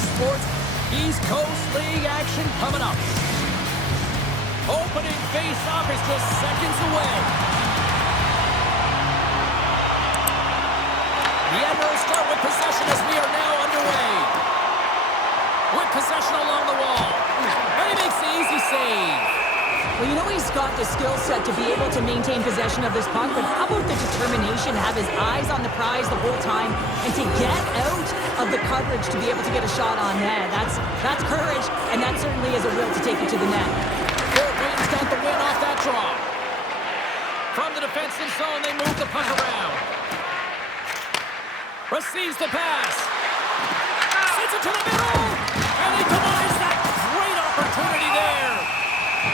Sports East Coast League action coming up. Opening face-off is just seconds away. The Admirals start with possession as we are now underway. With possession along the wall. And he makes the easy save. Well, you know he's got the skill set to be able to maintain possession of this puck, but how about the determination to have his eyes on the prize the whole time and to get out of the coverage to be able to get a shot on net? That's courage, and that certainly is a will to take it to the net. Fort Wayne's got the win off that draw. From the defensive zone, they move the puck around. Receives the pass. Sends it to the middle, and he denies that great opportunity there.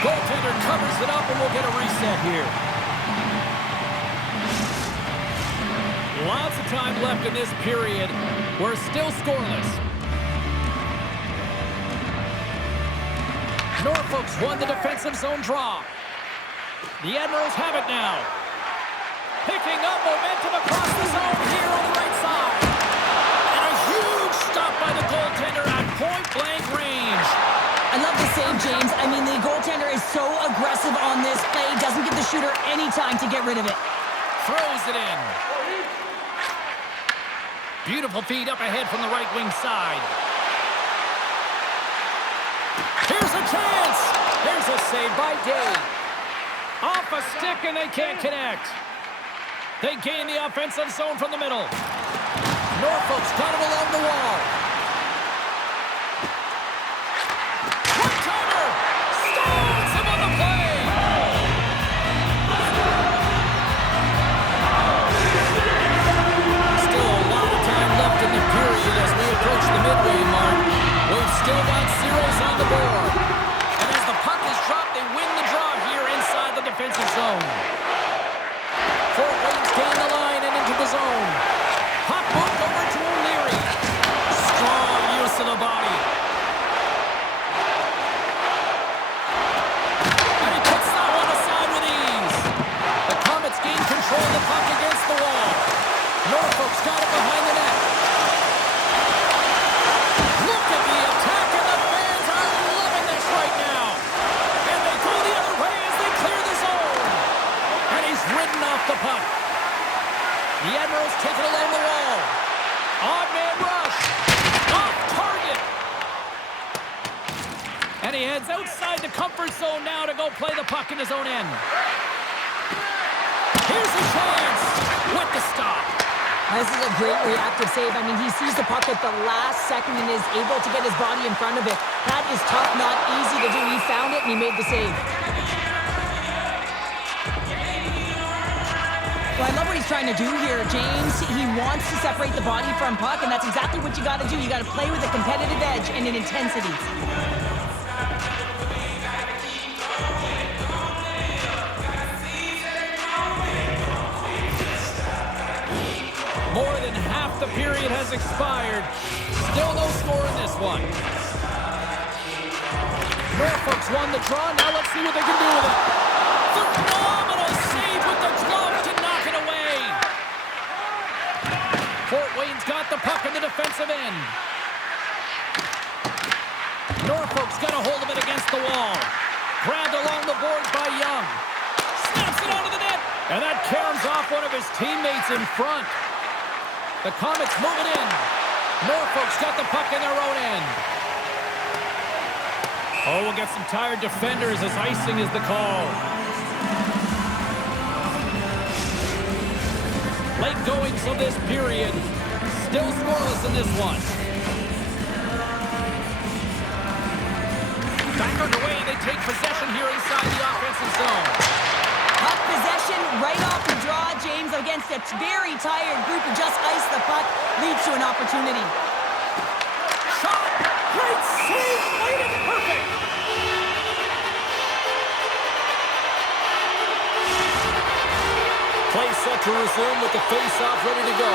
Goaltender covers it up, and we'll get a reset here. Lots of time left in this period. We're still scoreless. Norfolk's won the defensive zone draw. The Admirals have it now. Picking up momentum across the zone here on the right side. And a huge stop by the goaltender at point-blank range. I love the save, James. I mean, the goaltender is so aggressive on this play. Doesn't give the shooter any time to get rid of it. Throws it in. Beautiful feed up ahead from the right wing side. Here's a chance. Here's a save by Day. Off a stick, and they can't connect. They gain the offensive zone from the middle. Norfolk's got him along the wall. One-timer! Stones him on the play! Still a lot of time left in the period as we approach the midway mark. We've still got zeros on the board. And as the puck is dropped, they win the draw here inside the defensive zone. Fort Wayne's gain the line and into the zone. Puck moved over to O'Leary. Strong use of the body. And he puts that one aside with ease. The Komets gain control of the puck against the wall. Norfolk's got it behind the net. Look at the attack, and the fans are loving this right now. And they go the other way as they clear the zone. And he's ridden off the puck. The Admirals take it along the wall. Odd man rush. Off target. And he heads outside the comfort zone now to go play the puck in his own end. Here's a chance with the stop. This is a great reactive save. I mean, he sees the puck at the last second and is able to get his body in front of it. That is tough, not easy to do. He found it and he made the save. Well, I love what he's trying to do here, James. He wants to separate the body from puck, and that's exactly what you got to do. You got to play with a competitive edge and an intensity. More than half the period has expired. Still no score in this one. Norfolk's won the draw. Now let's see what they can do with it. Phenomenal save with the glove to knock it away. Fort Wayne's got the puck in the defensive end. Norfolk's got a hold of it against the wall. Grabbed along the boards by Young. Snaps it onto the net. And that caroms off one of his teammates in front. The Komets move it in. Norfolk's got the puck in their own end. Oh, we'll get some tired defenders as icing is the call. Late goings of this period. Still scoreless in this one. Dagger away, they take possession here inside the offensive zone. Puck possession right off the draw, James, against a very tired group who just iced the puck, leads to an opportunity. Shot! Great save! Made it perfect! Play set to resume with the face-off ready to go.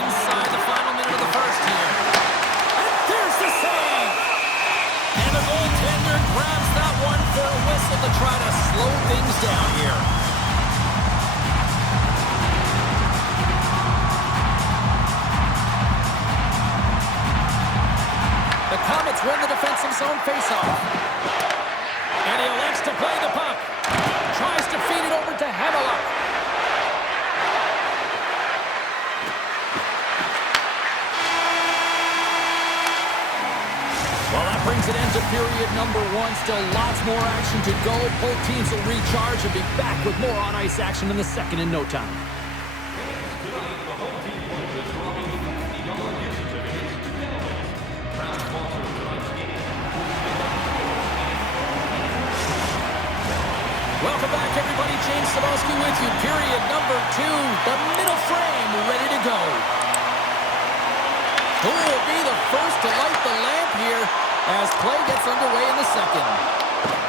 Inside the final minute of the first here. And there's the save! And the goaltender grabs that one for a whistle to try to slow things down here. zone faceoff. And he elects to play the puck. Tries to feed it over to Hemela. Well, that brings an end to period number 1. Still lots more action to go. Both teams will recharge and be back with more on-ice action in the second in no time. Welcome back, everybody. James Cebulski with you. Period number 2. The middle frame ready to go. Who will be the first to light the lamp here as play gets underway in the second?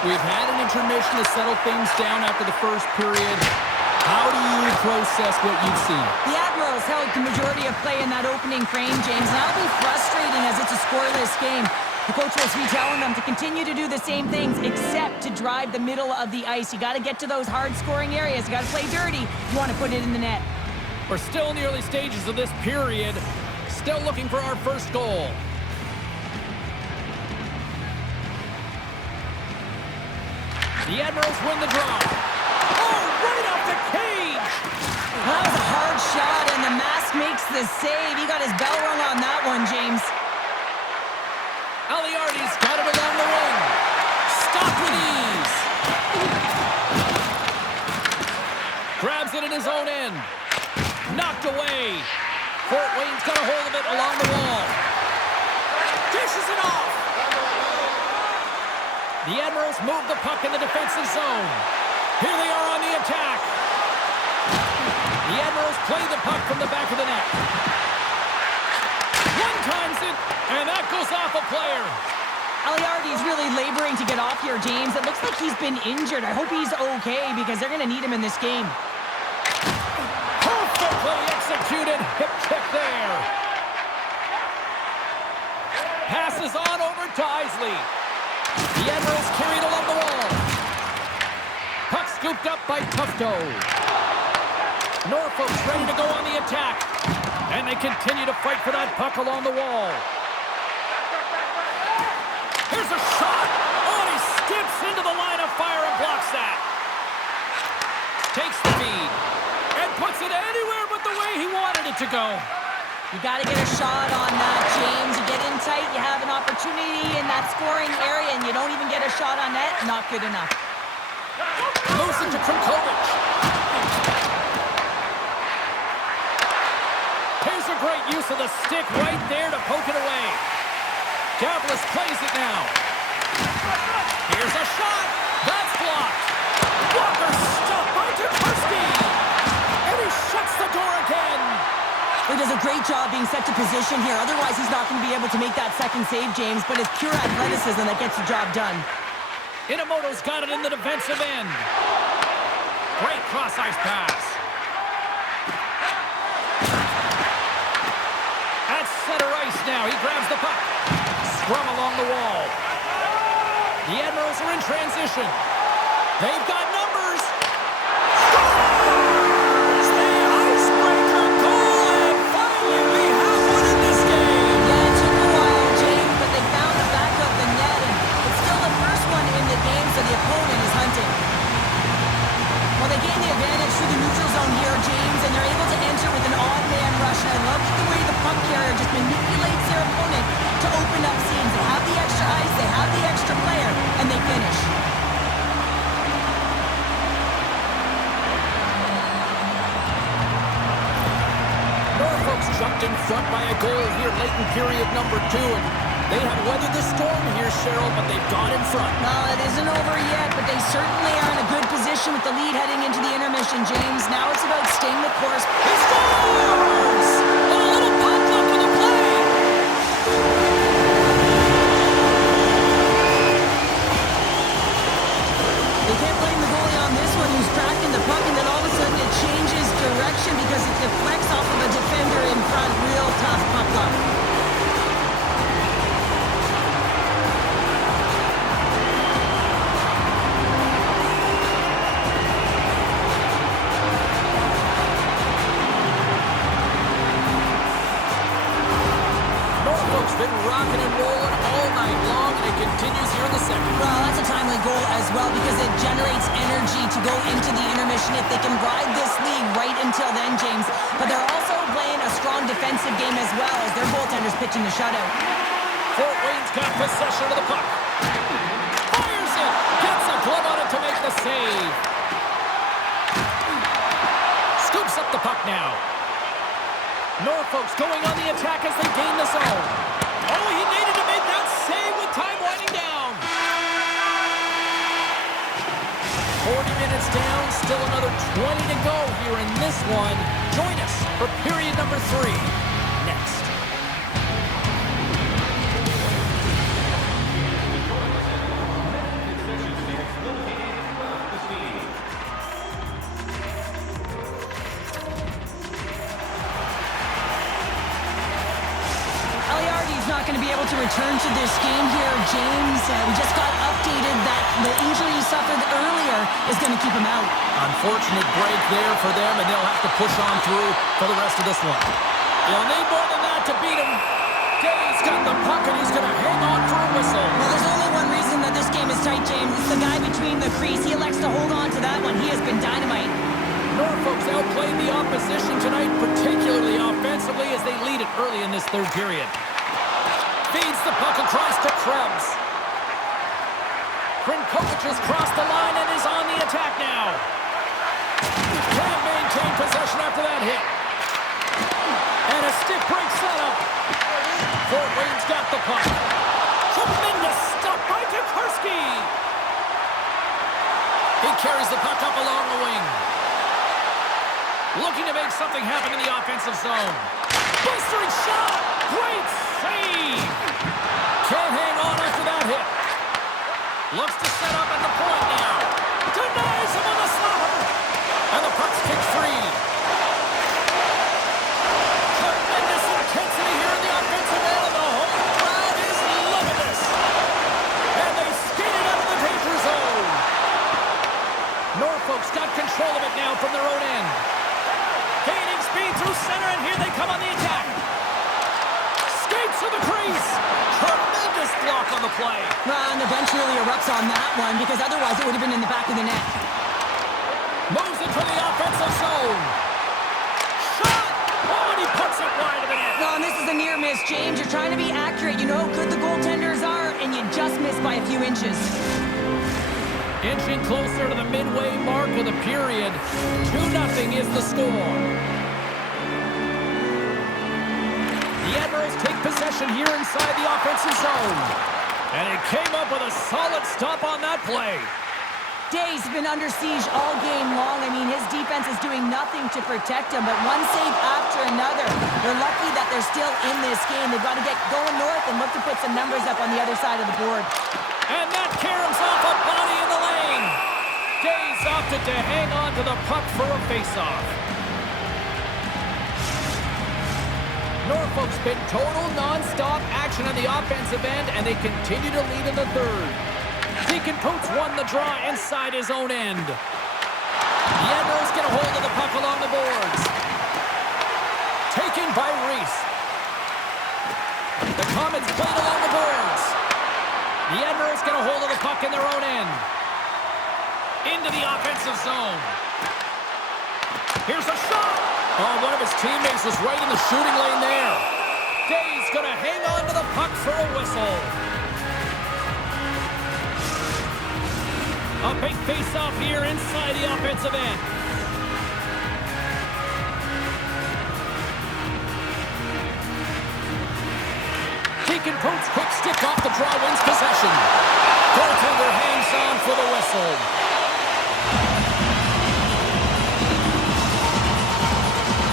We've had an intermission to settle things down after the first period. How do you process what you've seen? The Admirals held the majority of play in that opening frame, James. That'll be frustrating as it's a scoreless game. The coach will be telling them to continue to do the same things except to drive the middle of the ice. You got to get to those hard-scoring areas. You got to play dirty. You want to put it in the net. We're still in the early stages of this period. Still looking for our first goal. The Admirals win the draw. Oh, right off the cage! That was a hard shot, and the mask makes the save. He got his bell rung on that one, James. Aliardi's got it along the wing. Stopped with ease. Grabs it in his own end. Knocked away. Fort Wayne's got a hold of it along the wall. Dishes it off. The Admirals move the puck in the defensive zone. Here they are on the attack. The Admirals play the puck from the back of the net. One times it, and that goes off a player. Aliardi's really laboring to get off here, James. It looks like he's been injured. I hope he's okay because they're going to need him in this game. Perfectly executed hip check there. Passes on over to Isley. The Admirals carried along the wall. Puck scooped up by Tufto. Norfolk's ready to go on the attack. And they continue to fight for that puck along the wall. Here's a shot. Oh, and he skips into the line of fire and blocks that. Takes the feed. And puts it anywhere but the way he wanted it to go. You got to get a shot on that, James. You get in tight, you have an opportunity in that scoring area, and you don't even get a shot on net. Not good enough. Moves into Krimkovic. Here's a great use of the stick right there to poke it away. Gavlas plays it now. Here's a shot. That's blocked. Walker stopped by Tokarski. And he shuts the door again. He does a great job being set to position here. Otherwise, he's not going to be able to make that second save, James. But it's pure athleticism that gets the job done. Inamoto's got it in the defensive end. Great cross-ice pass. At center ice now. He grabs the puck. Scrum along the wall. The Admirals are in transition. They've got numbers. Scores! The icebreaker goal, and finally we have one in this game. Yeah, it took a while, James, but they found the back of the net, and it's still the first one in the game, so the opponent is hunting. Well, they gain the advantage through the neutral zone here, James, and they're able to enter with an odd man rush, and I love the way the puck carrier just manipulates their opponent to open up seams. They have the extra ice, they have the extra player, and they finish. Norfolk's jumped in front by a goal here late in period number 2, and they have weathered the storm here, Cheryl, but they've gone in front. No, it isn't over yet, but they certainly are in a good position with the lead heading into the intermission, James. Now it's about staying the course. He scores! A little pop up for the play! They can't blame the goalie on this one who's tracking the puck, and then all of a sudden it changes direction because it deflects off of a defender in front. Real tough puck luck. Norfolk's been rocking and rolling all night long. play continues here in the second. Well, that's a timely goal as well because it generates energy to go into the intermission if they can ride this lead right until then, James. But they're also playing a strong defensive game as well as their goaltender's pitching the shutout. Fort Wayne's got possession of the puck. Fires it. Gets a glove on it to make the save. Scoops up the puck now. Norfolk's going on the attack as they gain the zone. Oh, he needed to make that save with time winding down. 40 minutes down, still another 20 to go here in this one. Join us for period number 3 next. Not going to be able to return to this game here, James. We just got updated that the injury he suffered earlier is going to keep him out. Unfortunate break there for them, and they'll have to push on through for the rest of this one. They'll need more than that to beat him. Day's got the puck, and he's going to hang on for a whistle. Well, there's only one reason that this game is tight, James. It's the guy between the crease. He elects to hold on to that one. He has been dynamite. Norfolk's outplayed the opposition tonight, particularly offensively, as they lead it early in this third period. Feeds the puck across to Krebs. Krinkovic has crossed the line and is on the attack now. Can't maintain possession after that hit. And a stick break setup. Fort Wayne's got the puck. Tremendous stop by Tokarski. He carries the puck up along the wing. Looking to make something happen in the offensive zone. Blistering shot. Great save. Can't hang on after that hit. Looks to set up at the point now. Denies him on the slapper. And the puck's kicked free. Tremendous intensity here in the offensive end, and the whole crowd is loving this. And they skated out of the danger zone. Norfolk's got control of it now from their own end. Gaining speed through center, and here they come on the attack. Skates to the crease. Tremendous block on the play. Well, and the bench really erupts on that one because otherwise it would have been in the back of the net. Moves it to the offensive zone. Shot! Oh, and he puts it wide of the net. No, and this is a near miss, James. You're trying to be accurate. You know how good the goaltenders are, and you just missed by a few inches. Inching closer to the midway mark of the period. 2-0 is the score. The Admirals take possession here inside the offensive zone. And he came up with a solid stop on that play. Day's been under siege all game long. I mean, his defense is doing nothing to protect him, but one save after another. They're lucky that they're still in this game. They've got to get going north and look to put some numbers up on the other side of the board. And that caroms off a body in the lane. Day's opted to hang on to the puck for a face-off. Norfolk's been total non-stop action on the offensive end, and they continue to lead in the third. Deacon Poots won the draw inside his own end. The Admirals get a hold of the puck along the boards. Taken by Reese. The Komets played along the boards. The Admirals get a hold of the puck in their own end. Into the offensive zone. Here's a shot. Oh, one of his teammates was right in the shooting lane there. Day's going to hang on to the puck for a whistle. A big face-off here inside the offensive end. Deacon Poots, quick stick off the draw, wins possession. Goaltender hangs on for the whistle.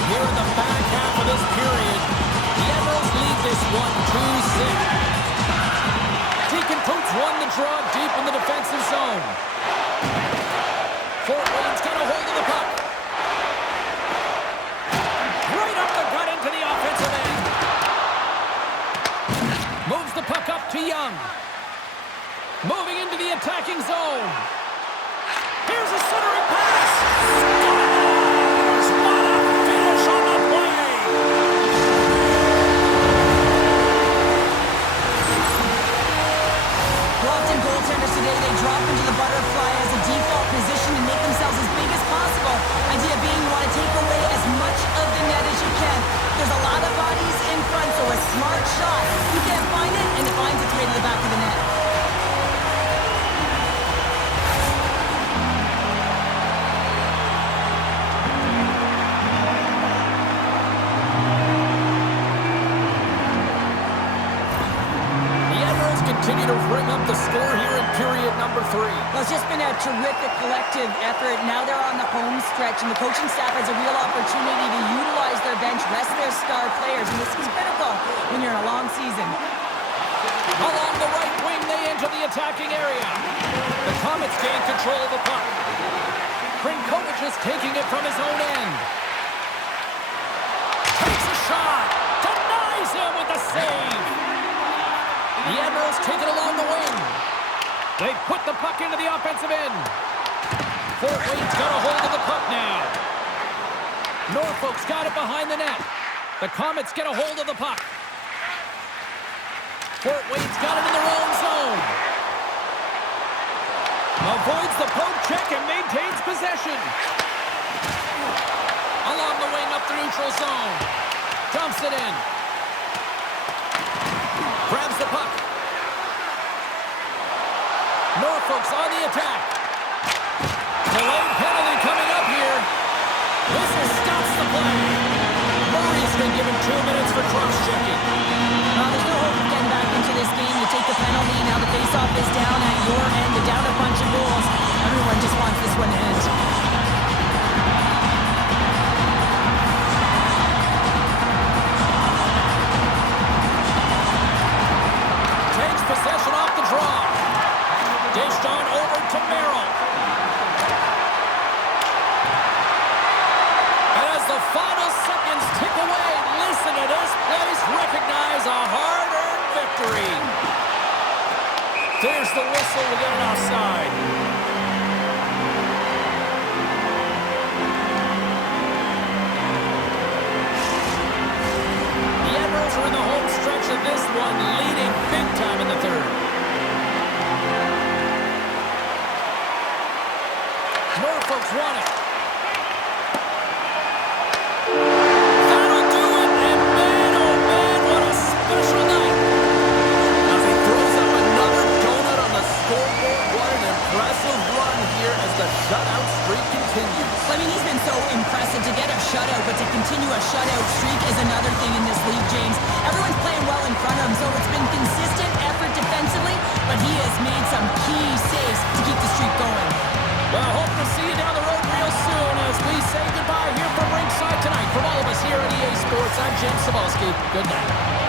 Here in the back half of this period, the Admirals lead this one 2-6. Deacon Poots won the draw deep in the defensive zone. Fort Wayne's got a hold of the puck. Right up the gut into the offensive end. Moves the puck up to Young. Moving into the attacking zone. Here's a centering pass. Scores! What a finish on the play! drop into the butterfly as a default position and make themselves as big as possible. Idea being you want to take away as much of the net as you can. There's a lot of bodies in front, so a smart shot. You can't find it, and it finds its way to the back of the net. Continue to bring up the score here in period number 3. Well, it's just been a terrific collective effort. Now they're on the home stretch, and the coaching staff has a real opportunity to utilize their bench, rest their star players, and this is critical when you're in a long season. Along the right wing, they enter the attacking area. The Komets gain control of the puck. Krinkovic is taking it from his own end. Takes a shot. Denies him with the save. The Admirals take it along the wing. They put the puck into the offensive end. Fort Wayne's got a hold of the puck now. Norfolk's got it behind the net. The Komets get a hold of the puck. Fort Wayne's got it in their own zone. Avoids the poke check and maintains possession. Along the wing up the neutral zone. Dumps it in. Grabs the puck. Norfolk's on the attack. Delayed penalty coming up here. Whistle stops the play. Murray's been given 2 minutes for cross-checking. There's no hope of getting back into this game. You take the penalty. Now the face-off is down at your end. You're down a bunch of goals. Everyone just wants this one to end. Possession off the draw. Dished on over to Merrill. And as the final seconds tick away, listen to this place recognize a hard-earned victory. There's the whistle to get an offside. The Admirals are in the home stretch of this one, leading big time in the third. Norfolk's won it. That'll do it, and man, oh man, what a special night. As he throws up another donut on the scoreboard, what an impressive run here as the shutout streak continues. I mean, he's been so impressive to get a shutout, but to continue a shutout streak is another thing in this league, James. Everyone's playing well in front of him, so it's been consistent effort defensively, but he has made some key saves to keep the streak going. Well, hope to see you down the road real soon as we say goodbye here from ringside tonight. From all of us here at EA Sports, I'm James Cebulski. Good night.